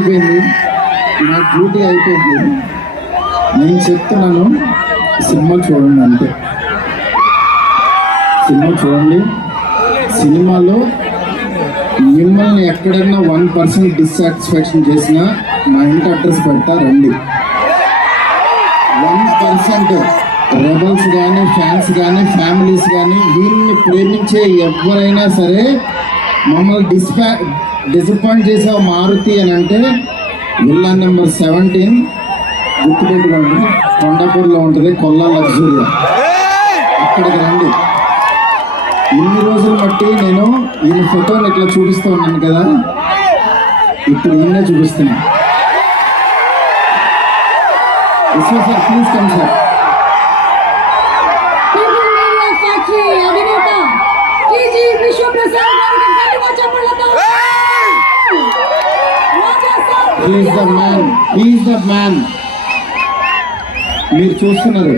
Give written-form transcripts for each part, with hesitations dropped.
అయిపోయింది, నా డ్యూటీ అయిపోయింది. నేను చెప్తున్నాను, సినిమా చూడండి అంతే. సినిమా చూడండి. సినిమాలో మిమ్మల్ని ఎక్కడైనా 1% డిస్సాటిస్ఫాక్షన్ చేసినా నా ఇంటి అడ్రస్ పెడతా, రండి. 1% రెబల్స్ కానీ, ఫ్యాన్స్ కానీ, ఫ్యామిలీస్ కానీ, వీళ్ళని ప్రేమించే ఎవరైనా సరే మమ్మల్ని డిసప్పాయింట్ చేసే మారుతి అని అంటే విల్లా నెంబర్ 17 గుర్తుపెట్టుకోండి, కొండాపూర్లో ఉంటుంది, కొల్లా లగ్జూరియా. అక్కడికి రండి. ఇన్ని రోజులు బట్టి నేను ఈయన ఫోటోని ఇట్లా చూపిస్తూ ఉన్నాను కదా, ఇప్పుడు ఈయనే చూపిస్తున్నా. Sir please come sir. He's the man. మీరు చూస్తున్నారు,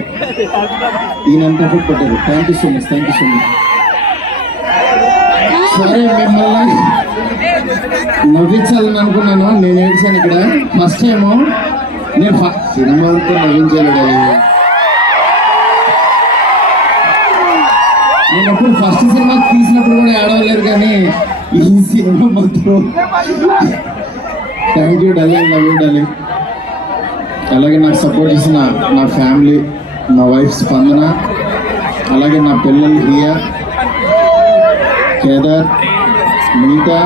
ఈయన అంత ఎఫెక్ట్ పెట్టారు. Thank you so much. సరే, మిమ్మల్ని నవ్వించాలని అనుకున్నాను, నేను ఏడ్చాను ఇక్కడ. ఫస్ట్ టైము నేను సినిమాతో నవ్వించలేడు. నేను అప్పుడు ఫస్ట్ సినిమా తీసినప్పుడు కూడా ఏడవలేదు, కానీ ఈ సినిమా మాత్రం thank you darling, love you darling. అలాగే నాకు సపోర్ట్ చేసిన నా ఫ్యామిలీ, నా వైఫ్ స్పందన, అలాగే నా పిల్లలు హియా, కేదార్, మిగతా